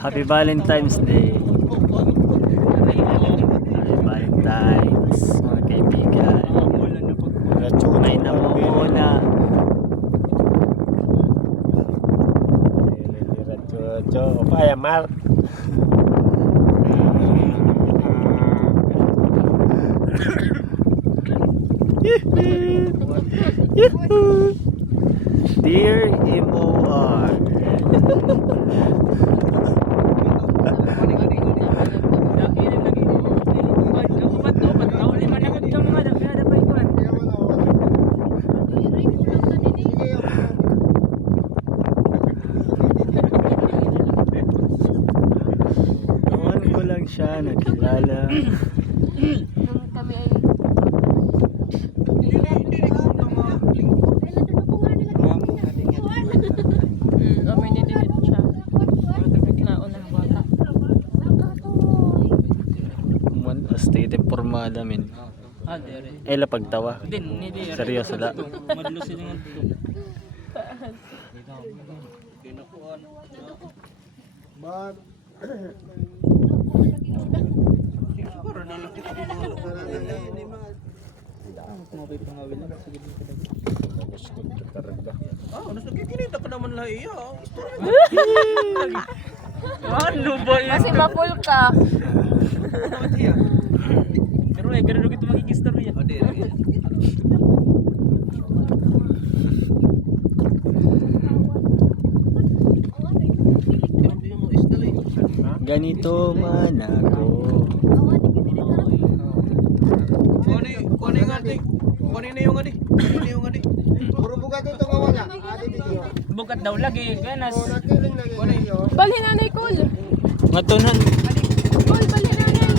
Happy Valentine's Day. Happy Valentine's, mga kaibigan. May namumula. Cho kaya Mar. Dear MOR. Noon ko lang siya nakilala. Kami ay may nililit siya. Nauna bata. Man stay temporada min. Ela pagtawa. Seryoso la. Madlo sila nga dito. Ano ba yan? Kasi mapul ka. Pero eh, ganun ito magiging story. Ganito man ako. Bukat daw lagi, ganas. Balhin nanay Col. Ngatunan. Col, balhin nanay.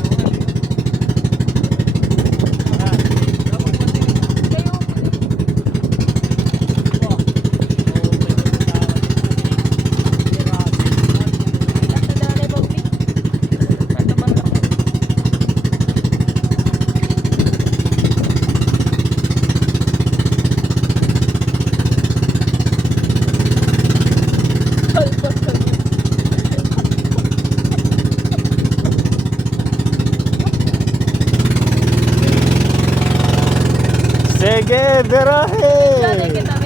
Kayo. Basta nanay Bobby. Basta man lang. Col, Col, Col. Sige, birahe! Nanay kita.